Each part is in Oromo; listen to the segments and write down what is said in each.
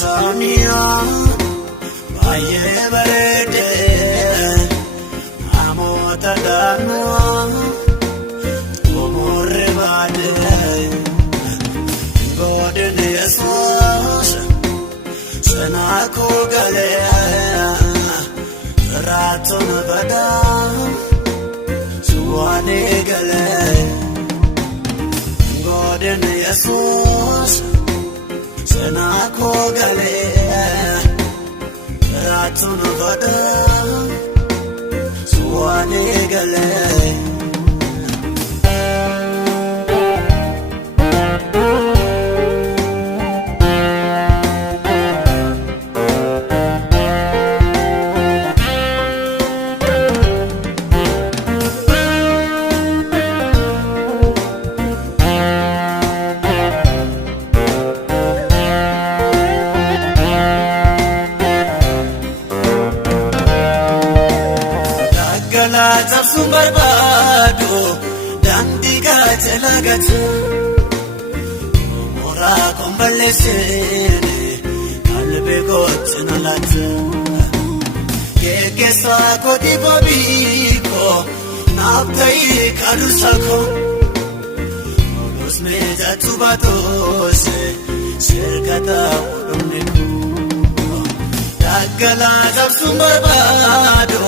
Sonia, baye berede, amota dano, omore bade, godin Jesus, senako galea, raton bada, suwane galea, godin Jesus. Senako galea, ratun vada, suwane galea. Zabsu barbado, dandiga jelagat, mora kombalesene, kalbe got nalat. Kesa kodi babiko, naptai karusako, usme jatu batose, sergata urumneku. Dagala zabsu barbado.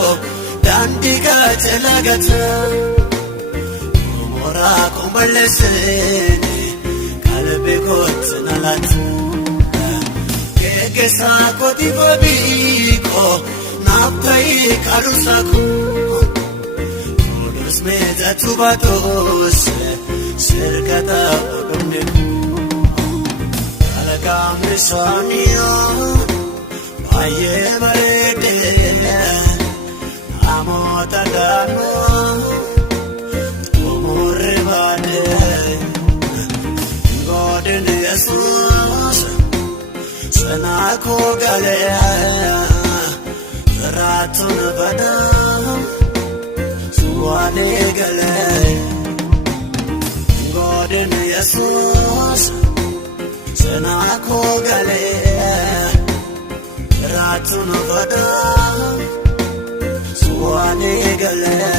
Dandiga jelagat, mora kombalesene, kalbe got nalat. Kesa kodi babiko, naptai karusako, usme jatu batose, sergata urumneku. Alagam Sonia, baye berede. Amota dano, omore bade, godin Jesus, senako galea, ratun bada, suwane galea, godin Jesus, senako galea, ratun bada. Suwane galea.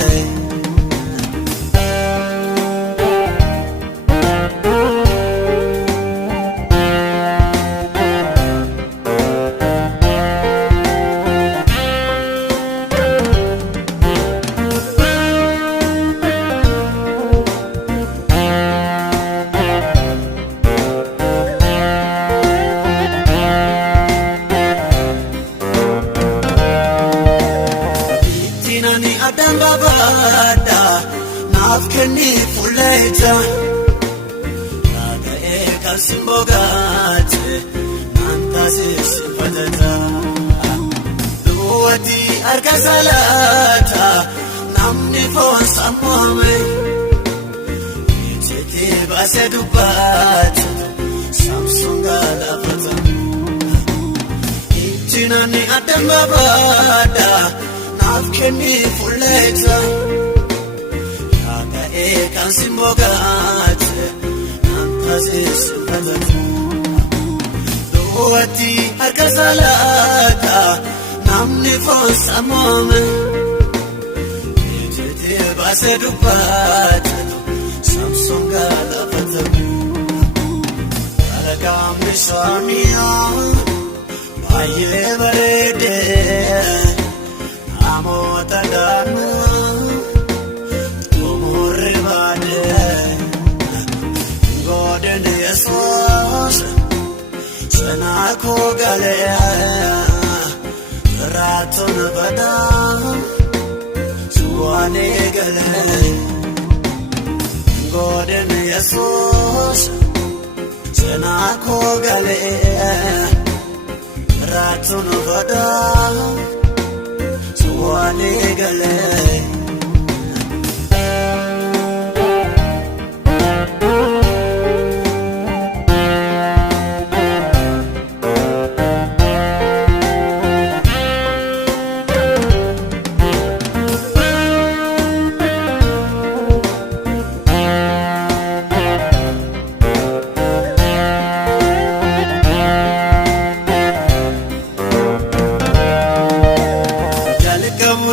Adam babada, nafkeni fuleta, naga eka simbogate, nantasi simpatata. Duwati arkasalata, namni fon samame, itete base dubat, Samsunga lafata. Itinani Adam babada. Nafkeni fuleta, naga eka simbogate, nantasi simpatata. Duwati arkasalata, namni fon samame, itete base dubat, Samsunga lafata. Alagam Sonia, baye berede. Amota dano, omore bade, godin Jesus, senako galea, ratun bada, suwane galea, godin Jesus, senako galea, ratun bada. Suwane galea.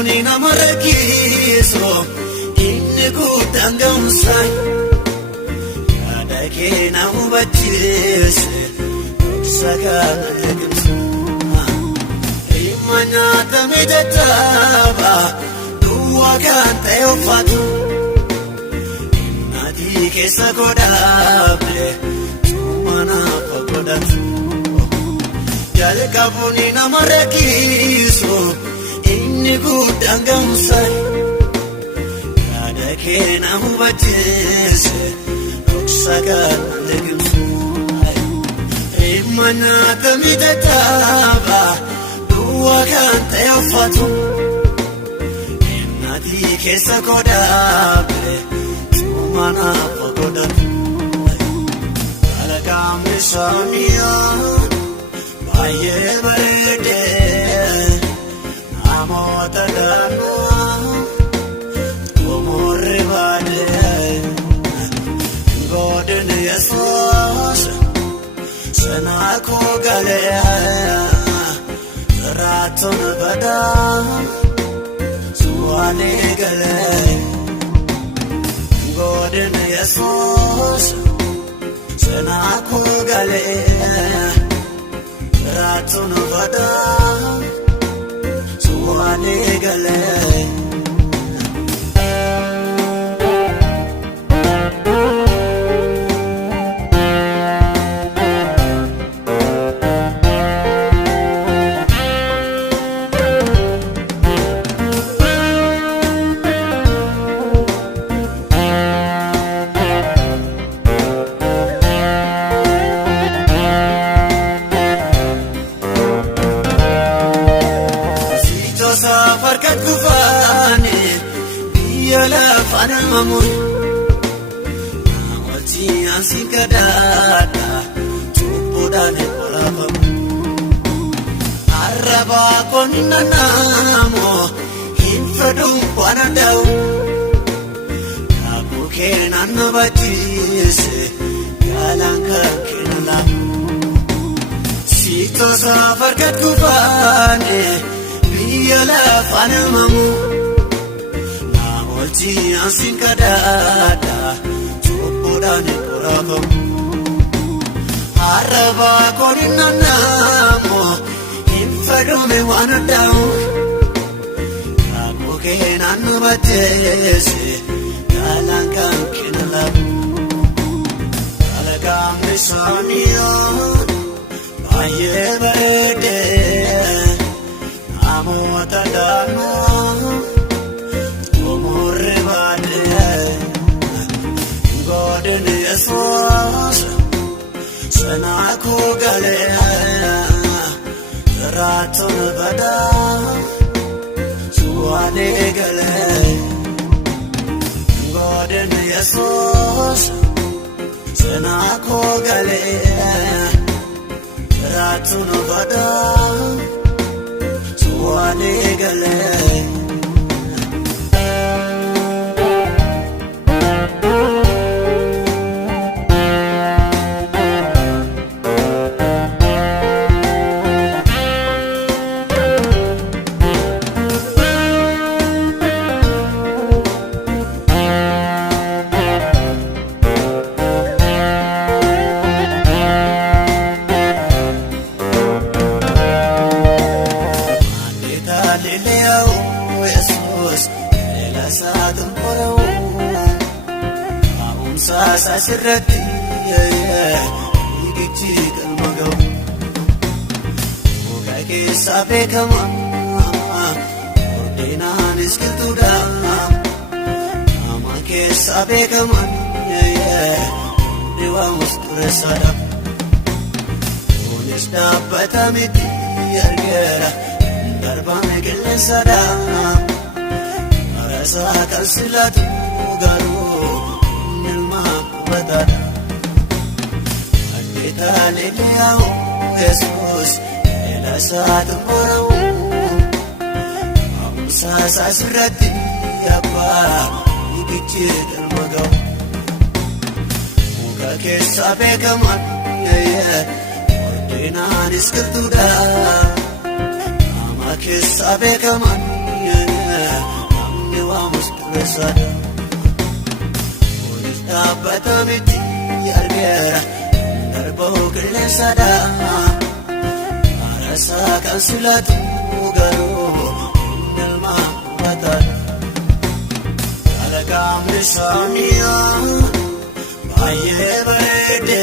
Jalqabuun nama rakkisu inni guddaan ga'umsaa yaada kee na hubachiise dhoksa kana eegumsa himma nyaatamee jajjaba duwwaa kan ta'e uffatu naatii keessa godhaabde cuma naaf godhatu. Jalqabuun nama rakkisu inni guddaan ga'umsaa yaada kee na hubachiise dhoksa kana eegumsa himma nyaatamee jajjaba duwwaa kan ta'e uffatu naatii keessa godhaabde cuma naaf godhatu. Alaqaan bishaanii baay'ee bareedee namoota daanuu gomorri baadee godin Yesuus sanaa koo galee raatuun badaa suwaalee galee godin Yesuus sanaa koo galee. Raatuun badaa suwaalee galee. Lafaan mamuri namooti ansi gadaadha cubbuudhaan qoraafamu arraba qonna namoo hin fedhu waan addaa'u kaakuu keenan na bachiise yaalaan kan kenna laamu siitoosa fargat kufaane biyya lafaan mamuri. Ansi gadaadha cubbuudhaan qoraafamu arraba qonna namoo hin fedhu waan addaa'u kaakuu keenan na bachiise yaalaan kan kenna laamu. Alaqaan bishaanii baay'ee bareedee namoota daanuu gomorri baadee godin Yesuus sanaa koo galee raatuun badaa suwaalee galee godin Yesuus sanaa koo galee raatuun badaa suwaalee galee. Asirratti hiikichi qalma ga'u muka keessa beekama ordeenaanis qilxuudha nama keessa beekama dhiwaamus dureessaadha kunis dhaabbata miti argeera darbame qilleensadha marasaa kan silaatu garuu. Hallelujah, Jesus, elasaatu moramu, amsa sasirratti abbaa hiikichi qalma ga'u muka keessa beekaman ordeenaanis qilxuudha nama keessa beekaman resada Olis dhabbata miti argeera darba hoogile sada Arasa kan silatu garuu nilma batadha Alagam nisaniya baay'ee bareede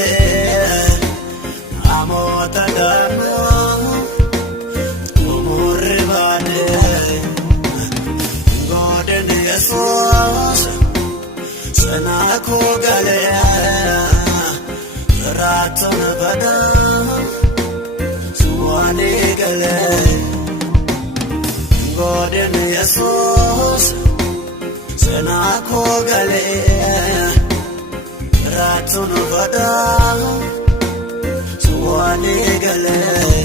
Amota dhamma umurri baade Godin Yesuus sanaa koo galee Raatan badaa suwaani galee Godin Yesuus sanaa koo galee Raatan badaa suwaani galee